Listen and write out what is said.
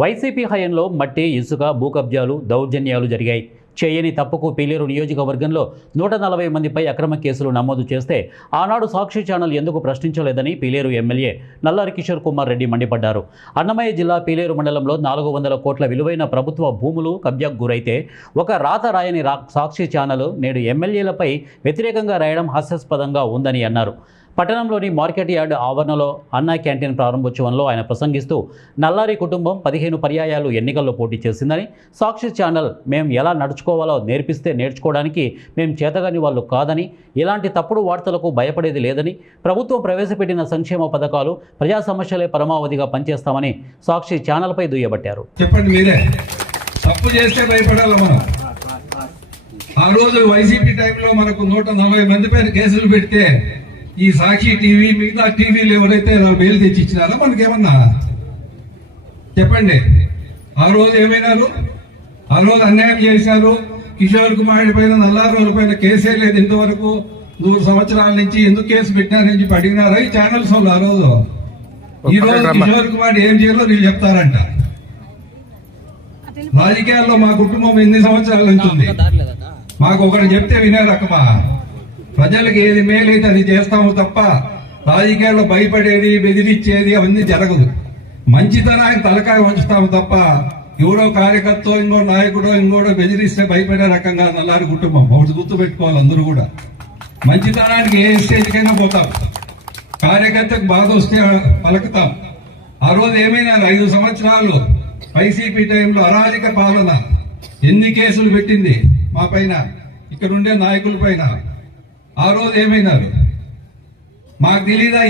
YCP హయాంలో మట్టి, ఇసుక, భూ కబ్జాలు, దౌర్జన్యాలు జరిగాయి. చేయని తప్పుకు పీలేరు నియోజకవర్గంలో 140 మందిపై అక్రమ కేసులు నమోదు చేస్తే ఆనాడు సాక్షి ఛానల్ ఎందుకు ప్రశ్నించలేదని పీలేరు ఎమ్మెల్యే నల్లారి కిషోర్ కుమార్ రెడ్డి మండిపడ్డారు. అన్నమయ్య జిల్లా పీలేరు మండలంలో 400 కోట్ల విలువైన ప్రభుత్వ భూములు కబ్జాకు గురైతే ఒక రాత రాయని సాక్షి ఛానల్ నేడు ఎమ్మెల్యేలపై వ్యతిరేకంగా రాయడం హాస్యాస్పదంగా ఉందని అన్నారు. పట్టణంలోని మార్కెట్ యార్డ్ ఆవరణలో అన్నా క్యాంటీన్ ప్రారంభోత్సవంలో ఆయన ప్రసంగిస్తూ నల్లారి కుటుంబం 15 పర్యాయాలు ఎన్నికల్లో పోటీ చేసిందని, సాక్షి ఛానల్ మేము ఎలా నడుచుకోవాలో నేర్పిస్తే నేర్చుకోవడానికి మేము చేతగాని వాళ్ళు కాదని, ఇలాంటి తప్పుడు వార్తలకు భయపడేది లేదని, ప్రభుత్వం ప్రవేశపెట్టిన సంక్షేమ పథకాలు ప్రజా సమస్యలే పరమావధిగా పనిచేస్తామని సాక్షి ఛానల్పై దుయ్యబట్టారు. చెప్పండి, మీరే తప్పు చేస్తే భయపడాలి. మనం ఆ రోజు వైసీపీ టైంలో మనకు 140 మంది పైన కేసులు పెడితే ఈ సాక్షి టీవీ, మిగతా టీవీలు ఎవరైతే బెయిల్ తెచ్చి ఇచ్చినారో మనకేమన్నా చెప్పండి. ఆ రోజు ఏమైనారు? ఆ రోజు అన్యాయం చేశారు. కిషోర్ కుమార్ పైన, నల్లారోల పైన కేసే లేదు ఇంతవరకు. 100 సంవత్సరాల నుంచి ఎందుకు కేసు పెట్టినారని చెప్పి అడిగినారా ఈ ఛానల్స్ వాళ్ళు? ఆ రోజు ఈ రోజు కిషోర్ కుమార్ ఏం చేయాలో వీళ్ళు చెప్తారంట. రాజకీయాల్లో మా కుటుంబం ఎన్ని సంవత్సరాల నుంచి ఉంది. మాకు ఒకటి చెప్తే వినేరకమా? ప్రజలకు ఏది మేలైతే అది చేస్తాము తప్ప రాజకీయాల్లో భయపడేది, బెదిరించేది అవన్నీ జరగదు. మంచితనానికి తలకాయ ఉంచుతాము తప్ప ఎవరో కార్యకర్త, ఇంకో నాయకుడో, ఇంకోడో బెదిరిస్తే భయపడే రకంగా నల్లారి కుటుంబం. ఒకటి గుర్తు పెట్టుకోవాలి అందరూ కూడా. మంచితనానికి ఏ స్టేజ్కైనా పోతాం. కార్యకర్తకు బాధ వస్తే పలుకుతాం. ఆ రోజు ఏమైనా 5 సంవత్సరాలు వైసీపీ టైంలో అరాజక పాలన, ఎన్ని కేసులు పెట్టింది మా పైన, ఇక్కడ ఉండే నాయకుల పైన. ఆ రోజు ఏమైనారు మాకు తెలీదా?